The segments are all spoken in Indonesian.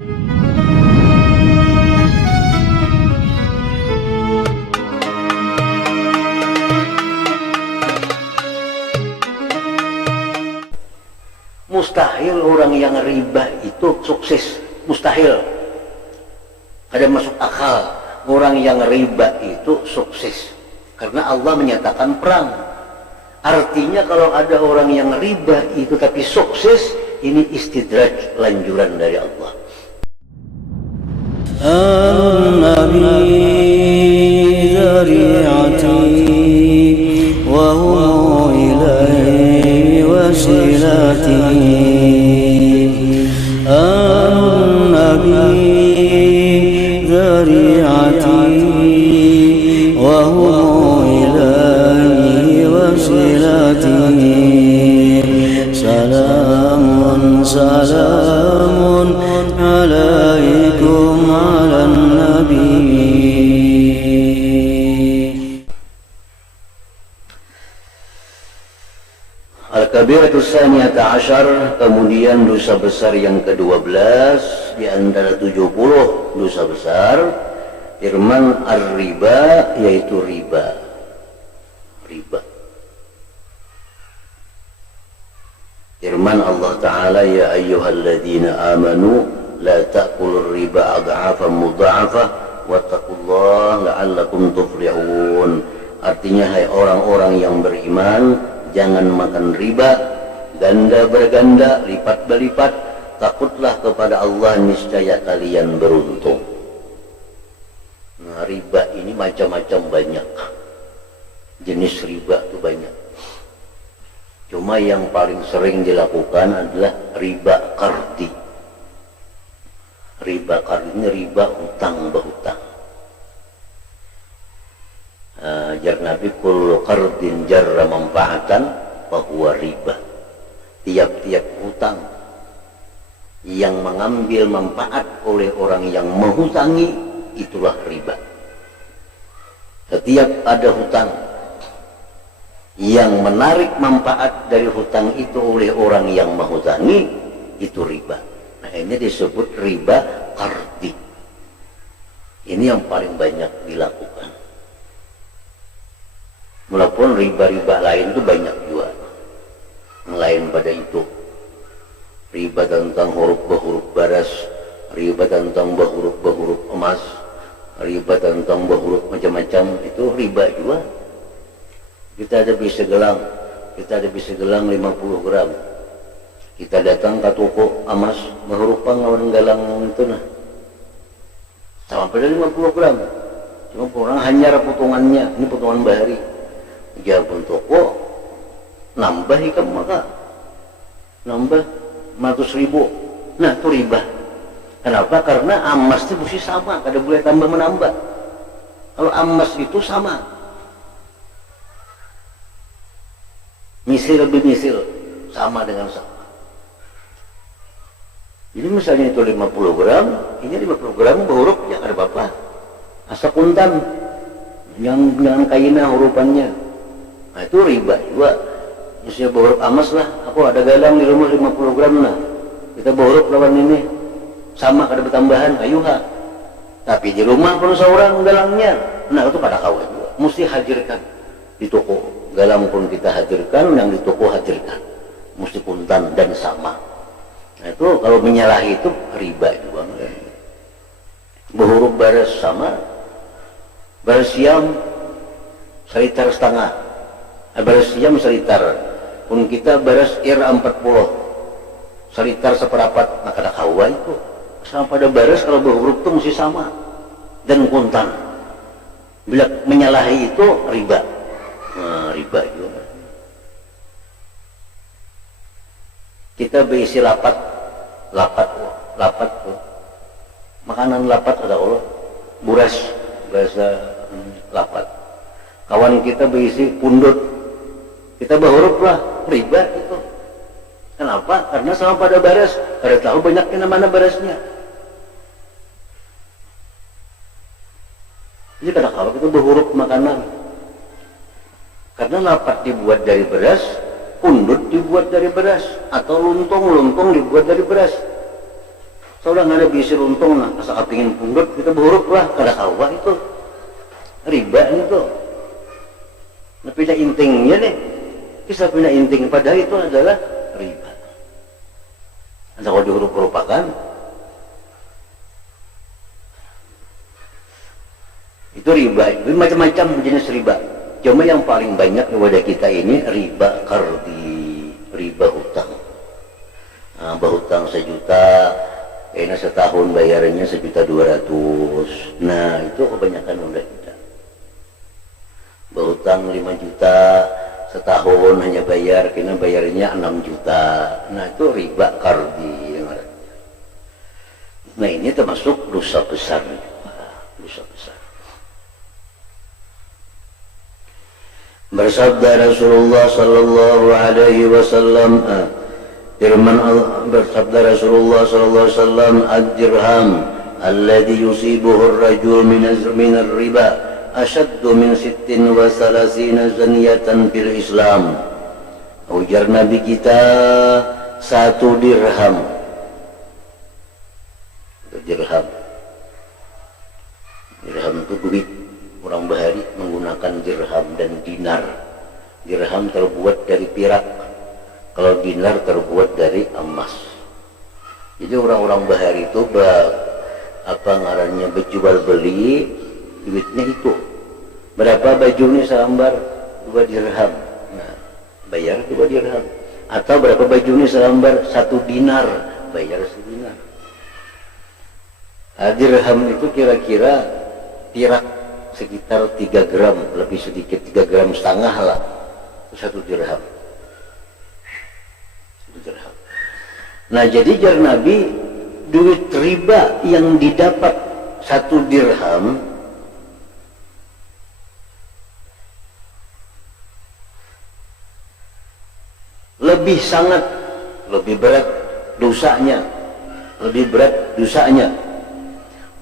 Mustahil orang yang riba itu sukses, mustahil. Ada masuk akal orang yang riba itu sukses, karena Allah menyatakan perang. Artinya kalau ada orang yang riba itu tapi sukses, ini istidraj, lanjuran dari Allah. An-Nabi dzari'ati wa hum ilaihi wasilati. An-Nabi dzari'ati wa hum ilaihi wasilati. Salamun salamun alaikum ala nabi. Al-Kabiratus Tsaniyata Asyar, kemudian dosa besar yang ke-12 di antara 70 dosa besar, irman ar-riba, yaitu riba. Riba. Firman Allah Ta'ala, ya ayyuhalladzina amanu la ta'kulur riba adha'afan mudha'afah wattaqullaha la'allakum tuflihun. Artinya, hai orang-orang yang beriman, jangan makan riba ganda berganda, lipat berlipat. Takutlah kepada Allah, niscaya kalian beruntung. Nah, riba ini macam-macam, banyak jenis riba itu banyak. Cuma yang paling sering dilakukan adalah riba qardi. Riba qardi ini riba hutang berhutang. Jar Nabi, kullu qardin jarra manfaatan fahuwa riba. Tiap-tiap hutang yang mengambil manfaat oleh orang yang menghutangi, itulah riba. Setiap ada hutang yang menarik manfaat dari hutang itu oleh orang yang menghutangi, itu riba. Nah, ini disebut riba qardi. Ini yang paling banyak dilakukan. Walaupun riba-riba lain itu banyak juga. Yang lain pada itu, riba tentang huruf baras, riba tentang huruf emas, riba tentang huruf macam-macam, itu riba juga. Kita ada beli segelang, 50 gram. Kita datang ke toko emas, berhurupang lawan galang itu nah. Sama pada 50 gram. Cuma orang hanyar potongannya, ini potongan bahari. Dia pun toko, nambah ikam maka. Nambah 100.000. Nah, itu riba. Kenapa? Karena emas itu mesti sama, kada boleh tambah menambah. Kalau emas itu sama, misil lebih misil, sama dengan sama. Jadi misalnya itu 50 gram, ini 50 gram berhuruf, ya ada apa-apa. Asa kuntan, jangan kaina hurufannya. Nah, itu riba juga. Misalnya berhuruf emas lah, aku ada galang di rumah 50 gram lah. Kita berhuruf lawan ini, sama ada bertambahan, ayuha. Tapi di rumah pun seorang galangnya, nah itu pada kawan juga. Mesti hadirkan di toko. Galang pun kita hadirkan, yang di toko hadirkan, mesti kuntan dan sama. Nah, itu kalau menyalahi itu riba juga. Berhuruf baras sama, baras siam selitar setengah, baras siam selitar, pun kita baras ir 40 selitar seperapat, maka ada kawa itu sama pada baras. Kalau berhuruf itu mesti sama dan kuntan. Bila menyalahi itu riba. Nah, riba juga. Kita berisi lapat tuh. Makanan lapat ada Allah, buras bahasa lapat. Kawan kita berisi pundut, kita berhuruf lah, riba itu. Kenapa? Karena sama pada baras, kada tahu banyaknya mana barasnya. Jadi kada kalau kita berhuruf makanan. Karena lapat dibuat dari beras, pundut dibuat dari beras, atau luntong dibuat dari beras. Saudah nggak ada bisir untung nah, asa kapingin pundut kita buruk lah kada kawa itu riba itu. Nah, pindah intingnya nih, kisah pindah inting pada itu adalah riba. Anda kalau dihurup-hurupakan itu riba, itu macam-macam jenis riba. Cuma yang paling banyak kepada kita ini riba qardi, riba hutang. Nah, berhutang 1 juta, kayaknya setahun bayarnya 1.200.000. Nah, itu kebanyakan udah kita. Berhutang 5 juta, setahun hanya bayar, kayaknya bayarnya 6 juta. Nah, itu riba qardi. Nah, ini termasuk dosa besar. Dosa besar. Bersabda Rasulullah sallallahu alaihi wasallam, firman Allah, bersabda Rasulullah sallallahu alaihi wasallam, ad-dirham alladhi yusibuhu ar-rajul min ar-riba ashaddu min 36 zaniyatan fil Islam. Ujar Nabi kita 1 dirham. Dirham itu duit. Orang Bahari menggunakan dirham dan dinar. Dirham terbuat dari perak, kalau dinar terbuat dari emas. Jadi orang-orang Bahari itu berjual beli duitnya itu. Berapa baju ini selembar? 2 dirham. Nah, bayar 2 dirham. Atau berapa baju ini selembar? 1 dinar. Bayar 1 dinar. Nah, dirham itu kira-kira perak sekitar 3 gram, lebih sedikit 3,5 gram lah, 1 dirham. 1 dirham. Nah, jadi jar Nabi, duit riba yang didapat 1 dirham lebih berat dosanya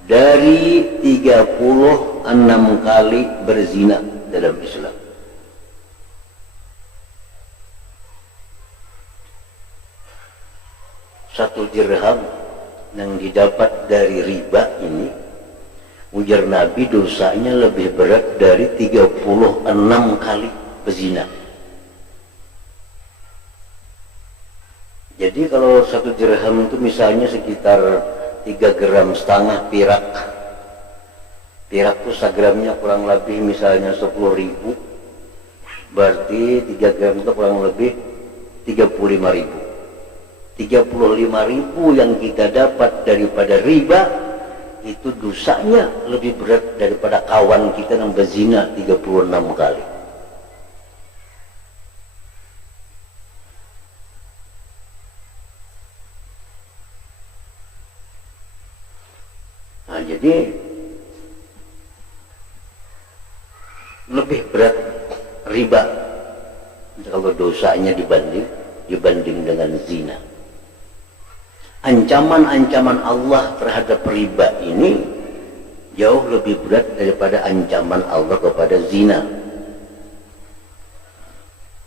dari 36 kali berzina dalam Islam. Satu dirham yang didapat dari riba ini, ujar Nabi, dosanya lebih berat dari 36 kali berzina. Jadi kalau 1 dirham itu misalnya sekitar 3,5 gram perak. Perak itu sagramnya kurang lebih misalnya 10.000. Berarti 3 gram itu kurang lebih 35.000. 35.000 yang kita dapat daripada riba itu dosanya lebih berat daripada kawan kita yang berzina 36 kali. Nah, jadi lebih berat riba kalau dosanya dibanding dengan zina. Ancaman-ancaman Allah terhadap riba ini jauh lebih berat daripada ancaman Allah kepada zina.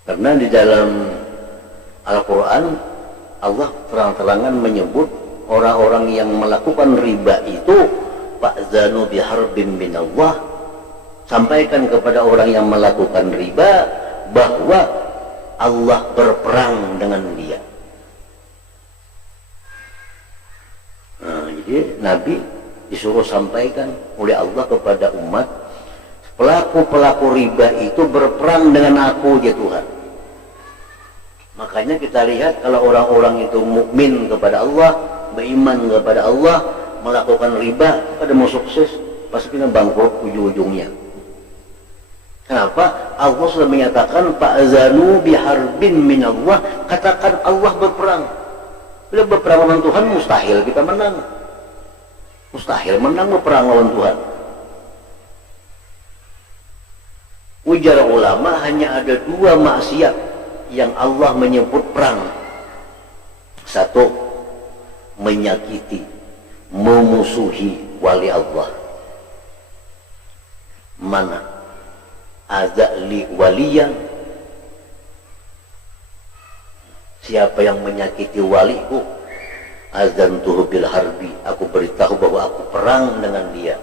Karena di dalam Al-Quran Allah terang-terangan menyebut orang-orang yang melakukan riba itu fa'zanu biharbin minallah, sampaikan kepada orang yang melakukan riba bahwa Allah berperang dengan dia. Nah, jadi Nabi disuruh sampaikan oleh Allah kepada umat, pelaku-pelaku riba itu berperang dengan aku, ya Tuhan. Makanya kita lihat kalau orang-orang itu mukmin kepada Allah, beriman kepada Allah, melakukan riba, pada mau sukses, pasti kena bangkrut ujung-ujungnya. Kenapa? Allah sudah menyatakan fa'zanu biharbin minallah, katakan Allah berperang. Bila berperang lawan Tuhan mustahil kita menang. Mustahil menang berperang lawan Tuhan. Ujar ulama hanya ada 2 maksiat yang Allah menyebut perang. 1, menyakiti, memusuhi wali Allah. Mana? Azali waliyan, siapa yang menyakiti waliku, azantuhu bil harbi, aku beritahu bahwa aku perang dengan dia.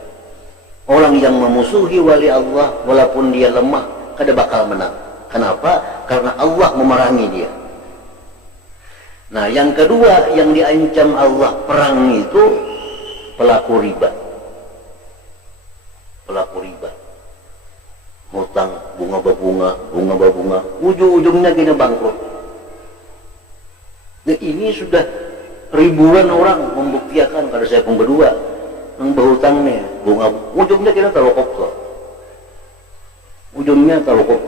Orang yang memusuhi wali Allah walaupun dia lemah kada bakal menang. Kenapa? Karena Allah memerangi dia. Nah, yang kedua yang diancam Allah perang itu pelaku riba. Pelaku riba. Hutang bunga babunga, ujung-ujungnya kena bangkrut. Nah, ini sudah ribuan orang membuktikan kalau saya pun berdua yang berhutangnya bunga, ujungnya kena talokop loh. Ujungnya talokop,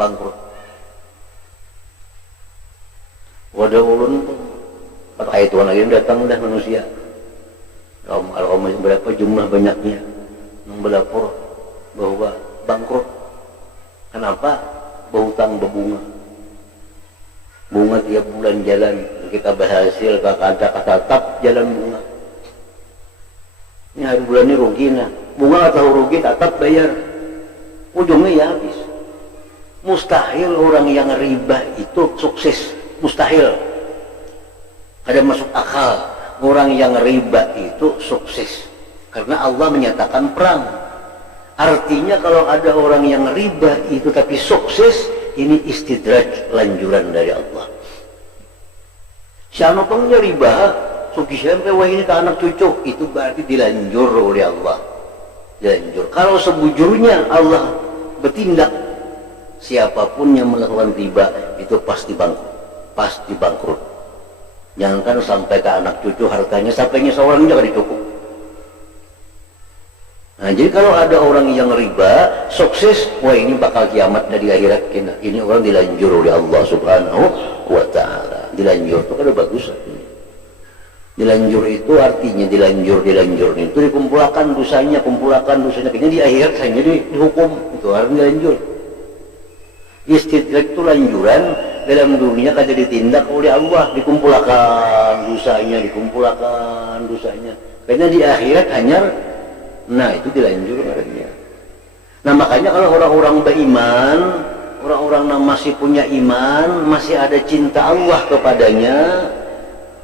bangkrut. Wadah ulun pakai itu lagi datang dah manusia. Kalau berapa jumlah banyaknya yang berlapor bahwa bangkrut. Kenapa? Berhutang berbunga. Bunga tiap bulan jalan, kita berhasil kata tetap jalan bunga. Ini hari bulan ini rugi nah. Bunga atau rugi tetap bayar. Ujungnya ya habis. Mustahil orang yang riba itu sukses. Mustahil. Ada masuk akal orang yang riba itu sukses. Karena Allah menyatakan perang. Artinya kalau ada orang yang riba itu tapi sukses, ini istidraj, lanjuran dari Allah. Sianopangnya riba, sugihan wah ini ke anak cucu, itu berarti dilanjur oleh Allah. Dilanjur. Kalau sebujurnya Allah bertindak, siapapun yang melakukan riba itu pasti bangkrut. Pasti bangkrut. Jangankan sampai ke anak cucu hartanya, sampainya seorang jangan dicukup. Nah, jadi kalau ada orang yang riba sukses, wah ini bakal kiamat dari akhirat kita. Ini orang dilanjur oleh Allah Subhanahu wa Ta'ala. Dilanjur itu kan bagus. Dilanjur itu artinya dilanjur itu dikumpulkan dosanya, kayaknya di akhirat hanya dihukum. Itu harus dilanjur. Istidraj itu lanjuran dalam dunia kada ditindak oleh Allah, dikumpulkan dosanya. Karena di akhirat hanya, nah itu dilanjur katanya. Nah makanya kalau orang-orang beriman, orang-orang yang masih punya iman, masih ada cinta Allah kepadanya,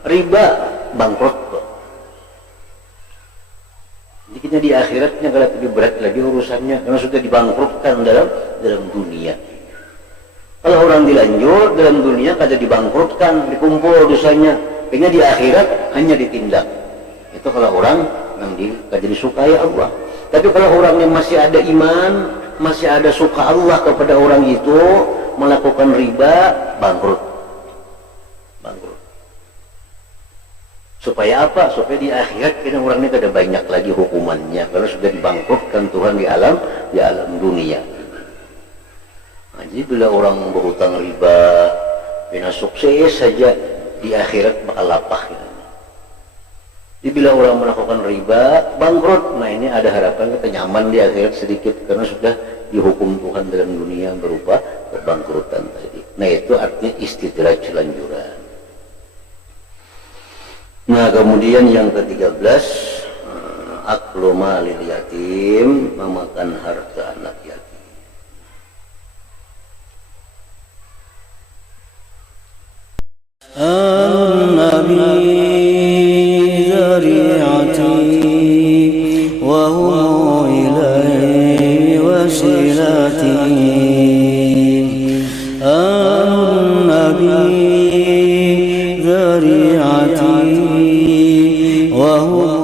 riba bangkrut kok. Jadi kita di akhiratnya kalau lebih berat lagi urusannya, karena sudah dibangkrutkan dalam dunia. Kalau orang dilanjur dalam dunia kada dibangkrutkan, dikumpul dosanya, kayaknya di akhirat hanya ditindak. Itu kalau orang yang kada disukai Allah. Tapi kalau orang yang masih ada iman, masih ada suka Allah kepada orang itu, melakukan riba, bangkrut. Supaya apa? Supaya di akhirat kita orang ini kada banyak lagi hukumannya, karena sudah dibangkrutkan Tuhan di alam dunia. Nah, jadi bila orang berhutang riba, bina sukses saja, di akhirat bakal lapah. Jadi bila orang melakukan riba, bangkrut. Nah ini ada harapan kita nyaman di akhirat sedikit, karena sudah dihukum Tuhan dalam dunia berupa kebangkrutan tadi. Nah itu artinya istidraj lanjuran. Nah kemudian yang ke-13, aklu malil yatim, memakan harta anak yatim. النبي ذريعتي وهم إليه وسيلتي النبي ذريعتي وهم